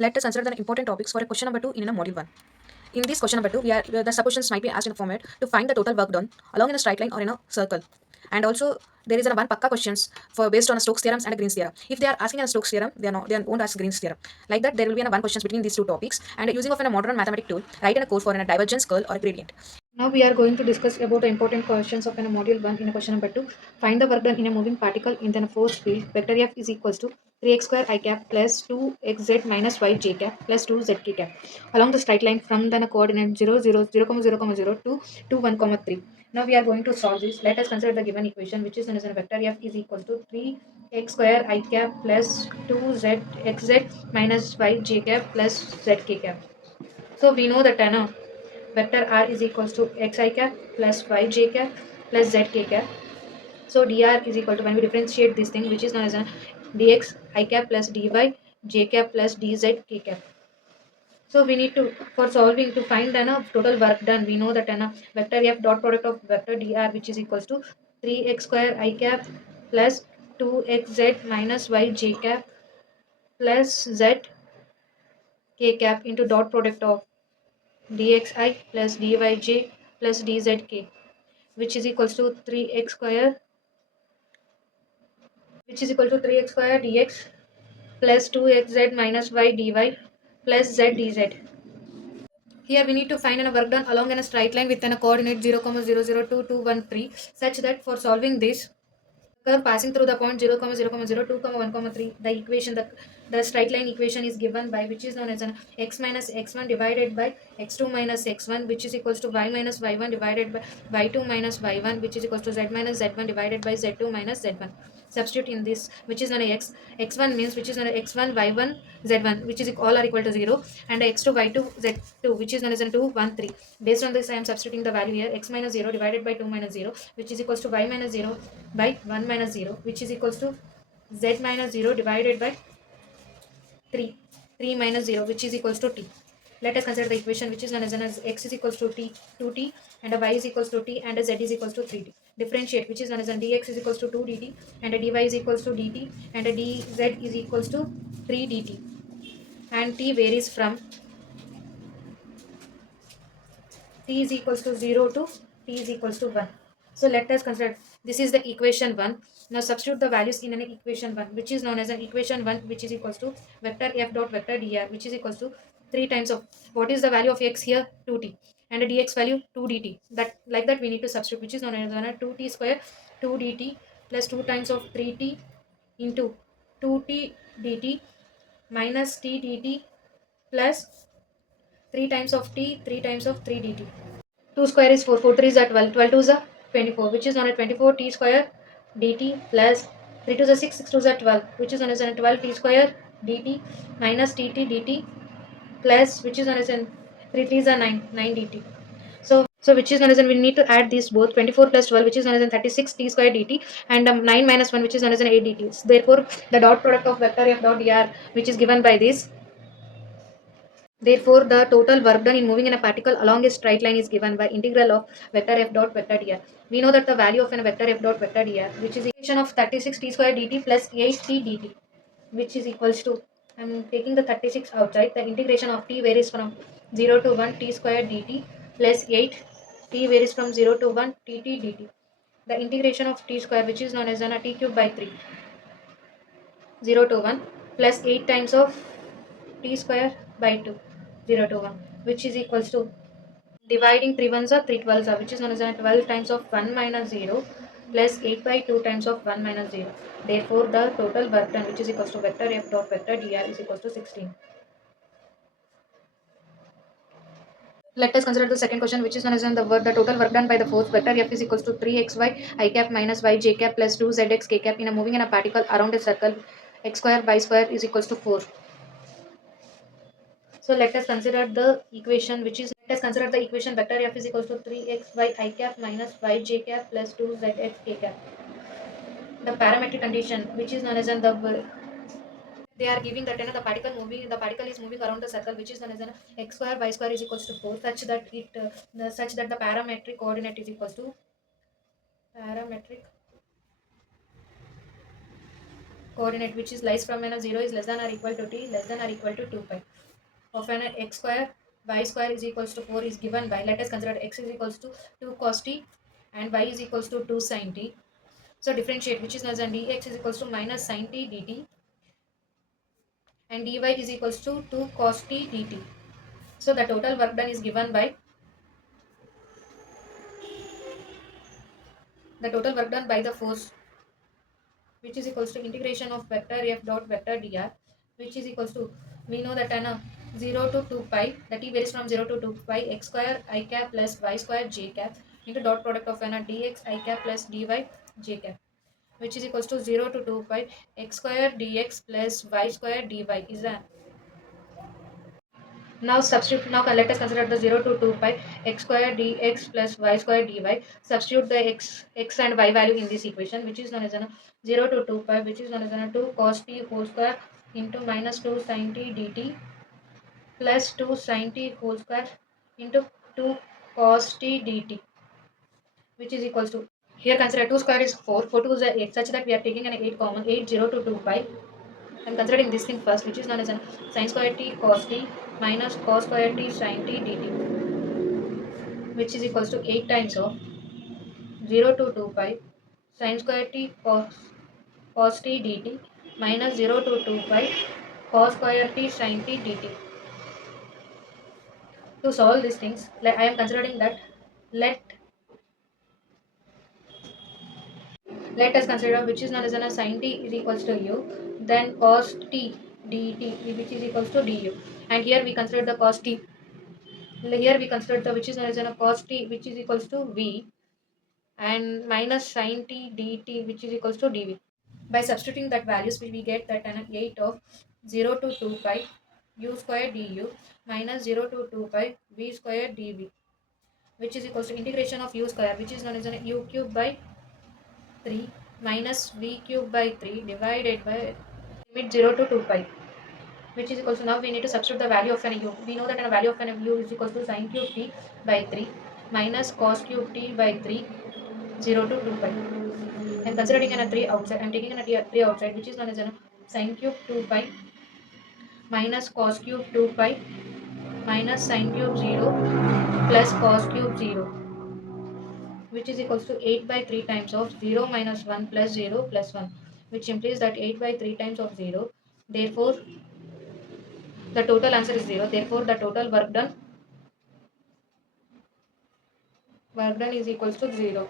Let us consider the important topics for a question number 2 in a module 1. In this question number 2, the suppositions might be asked in a format to find the total work done along in a straight line or in a circle. And also, there is a one pakka questions for based on a Stokes theorems and a Green's theorem. If they are asking a Stokes theorem, they won't ask Green's theorem. Like that, there will be one questions between these two topics. And using of a modern mathematical tool, write in a code for a divergence, curl, or a gradient. Now we are going to discuss about the important questions of in a module 1 in a question number 2. Find the work done in a moving particle in the force field. Vector F is equals to 3x square I cap plus 2xz minus y j cap plus 2zk cap along the straight line from the coordinate 0, 0, 0, 0, 0, to 1, 3. Now we are going to solve this. Let us consider the given equation, which is known as a vector F is equal to 3x square I cap plus 2zxz minus y j cap plus zk cap. So we know that vector r is equals to xi cap plus yj cap plus zk cap. So dr is equal to, when we differentiate this thing, which is known as a dx I cap plus dy j cap plus dz k cap. So we need to, for solving, to find the total work done. We know that vector f dot product of vector dr, which is equals to 3x square I cap plus 2xz minus y j cap plus z k cap into dot product of dxi plus dyj plus dzk, which is equals to 3x square, dx plus 2xz minus y dy plus z dz. Here we need to find a work done along in a straight line with a coordinate 0, 0, 0, 2, 2, 1, 3, such that for solving this curve passing through the point 0, 0, 0, 2, 1, 3, the equation, the straight line equation is given by, which is known as an x minus x1 divided by x2 minus x1, which is equals to y minus y1 divided by y2 minus y1, which is equals to z minus z1 divided by z2 minus z1. Substitute in this, which is known as x1 means, which is known as x1 y1 z1, which is all are equal to 0, and x2 y2 z2, which is known as 2 1 3. Based on this, I am substituting the value here, x minus 0 divided by 2 minus 0, which is equals to y minus 0 by 1 minus 0, which is equals to z minus 0 divided by 3 3 minus 0, which is equals to t. Let us consider the equation, which is known as x is equals to t 2t, and a y is equals to t, and a z is equals to 3t. Differentiate, which is known as dx is equals to 2 dt, and a dy is equals to dt, and a dz is equals to 3 dt, and t varies from t is equals to 0 to t is equals to 1. So let us consider, this is the equation 1. Now substitute the values in an equation 1, which is known as an equation 1, which is equals to vector f dot vector dr, which is equals to 3 times of, what is the value of x here, 2t, and a dx value 2 dt. That, like that, we need to substitute, which is known as 2t square 2 dt plus 2 times of 3t into 2t dt minus t dt plus 3 times of t 3 times of 3 dt. 2 square is 4, 4 3 is 12, 12 2 is 24, which is on a 24 t square dt plus 3 2 is 6, 6 2 is 12, which is on as 12 t square dt minus tt dt plus, which is on as 3 3 is 9, 9 dt. So which is known as, we need to add these both, 24 plus 12, which is known as 36 t square dt, and 9 minus 1, which is known as 8 dt. Therefore, the dot product of vector f dot dr, which is given by this. Therefore, the total work done in moving in a particle along a straight line is given by integral of vector f dot vector dr. We know that the value of a vector f dot vector dr, which is equation of 36 t square dt plus 8 t dt, which is equals to, I am taking the 36 outside, the integration of t varies from 0 to 1 t square dt plus 8 t varies from 0 to 1 tt dt. The integration of t square, which is known as a t cube by 3, 0 to 1 plus 8 times of t square by 2, 0 to 1, which is equals to, dividing 3 ones are 3 twelves are, which is known as 12 times of 1 minus 0 plus 8 by 2 times of 1 minus 0. Therefore, the total work done, which is equals to vector f dot vector dr, is equals to 16. Let us consider the second question, which is known as the total work done by the force vector f is equals to 3xy I cap minus y j cap plus 2zx k cap in a moving in a particle around a circle, x square y square is equals to 4. So let us consider the equation, which is, let us consider the equation vector f is equals to 3xy I cap minus yj cap plus 2zx k cap. The parametric condition, which is known as the, they are giving that the particle is moving around the circle, which is known as an x square y square is equals to 4, such that such that the parametric coordinate is equals to parametric coordinate which is lies from an 0 is less than or equal to t less than or equal to 2 pi of an x square y square is equals to 4 is given by, let us consider x is equals to 2 cos t and y is equals to 2 sin t. So differentiate which is known as dx is equals to minus sin t dt and dy is equals to 2 cos t dt. So the total work done is given by the force which is equals to integration of vector f dot vector dr which is equals to, we know that 0 to 2 pi, the t varies from 0 to 2 pi x square I cap plus y square j cap into dot product of dx I cap plus dy j cap which is equals to 0 to 2 pi x square dx plus y square dy is a. Now substitute. Now let us consider the 0 to 2 pi x square dx plus y square dy. Substitute the x and y value in this equation, which is known as 0 to 2 pi, which is known as 2 cos t whole square into minus 2 sin t dt plus 2 sin t whole square into 2 cos t dt, which is equals to, here consider 2 square is 4, 4 2 is 8, such that we are taking an 8 common, 8 0 to 2 pi. I'm considering this thing first, which is known as sin square t cos t minus cos square t sin t dt, which is equals to 8 times of 0 to 2 pi sin square t cos t dt minus 0 to 2 pi cos square t sin t dt. To solve these things, I am considering that let let us consider which is known as sin t is equals to u, then cos t dt which is equals to du, and here we consider the cos t. Here we consider the which is known as cos t which is equals to v and minus sin t dt which is equals to dv. By substituting that values we get that 8 of 0 to 2 pi u square du minus 0 to 2 pi v square dv which is equals to integration of u square which is known as u cube by 3 minus v cube by 3 divided by limit 0 to 2 pi which is equals to, now we need to substitute the value of an u. We know that a value of an u is equals to sin cube t by 3 minus cos cube t by 3 0 to 2 pi. I'm considering an a 3 outside. I'm taking an a 3 outside which is known as a sin cube 2 pi minus cos cube 2 pi minus sin cube 0 plus cos cube 0 which is equals to 8 by 3 times of 0 minus 1 plus 0 plus 1 which implies that 8 by 3 times of 0. Therefore, the total answer is 0. Therefore, the total work done is equals to 0.